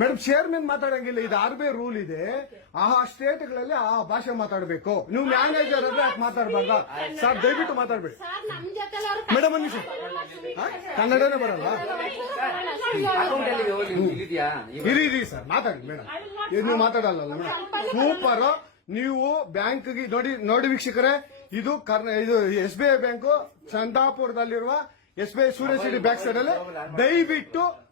madam chairman ಮಾತಾಡಂಗಿಲ್ಲ ಇದು R B I rule ಇದೆ ಆ ಸ್ಟೇಟ್ ಗಳಲ್ಲಿ ಆ ಭಾಷೆ ಮಾತಾಡಬೇಕು ನೀವು ಮ್ಯಾನೇಜರ್ ಅಂದ್ರೆ ಯಾಕೆ ಮಾತಾಡಬಾರ್ದ ಸರ್ ದಯವಿಟ್ಟು ಮಾತಾಡ್ಬೇಡಿ ಮೇಡಮ್ ನಿಮಿಷ ಕನ್ನಡನೇ ಬರಲ್ಲ ಇರಿ ಇರಿ ಸರ್ ಮಾತಾಡಿ ಮೇಡಮ್ ನೀವು ಮಾತಾಡಲ್ಲ ಮೇಡಮ್ ಸೂಪರ್ ನೀವು ಬ್ಯಾಂಕ್ಗೆ ನೋಡಿ ನೋಡಿ ವೀಕ್ಷಕರೇ ಇದು ಇದು S B I bank ಚಂದಾಪುರದಲ್ಲಿರುವ S B I Surya city back side ಅಲ್ಲಿ ದಯವಿಟ್ಟು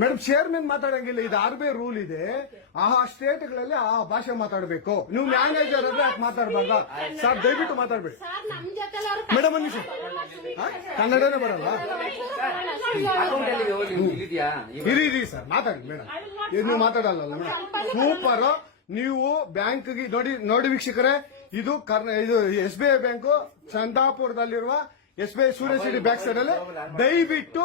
ಮೇಡಮ್ ಚೇರ್ಮನ್ ಮಾತಾಡಂಗಿಲ್ಲ ಇದು ಆರ್ ಬಿ ಐ ರೂಲ್ ಇದೆ ಆ ಸ್ಟೇಟ್ ಗಳಲ್ಲಿ ಆ ಭಾಷೆ ಮಾತಾಡಬೇಕು ನೀವು ಮ್ಯಾನೇಜರ್ ಹತ್ರ ಯಾಕೆ ಮಾತಾಡಬಾರ್ದ ಸರ್ ದಯವಿಟ್ಟು ಮಾತಾಡ್ಬೇಡಿ ಮೇಡಮ್ ಒಂದು ಕನ್ನಡನೇ ಬರಲ್ಲ ಇರೀರಿ ಸರ್ ಮಾತಾಡಿ ಮೇಡಮ್ ಇದು ನೀವು ಮಾತಾಡಲ್ಲ ಮೇಡಮ್ ಸೂಪರ್ ನೀವು ಬ್ಯಾಂಕ್ ನೋಡಿ ನೋಡಿ ವೀಕ್ಷಕರೇ ಇದು ಇದು S B I bank ಚಂದಾಪುರದಲ್ಲಿರುವ S B I Surya city bank side ಅಲ್ಲಿ ದಯವಿಟ್ಟು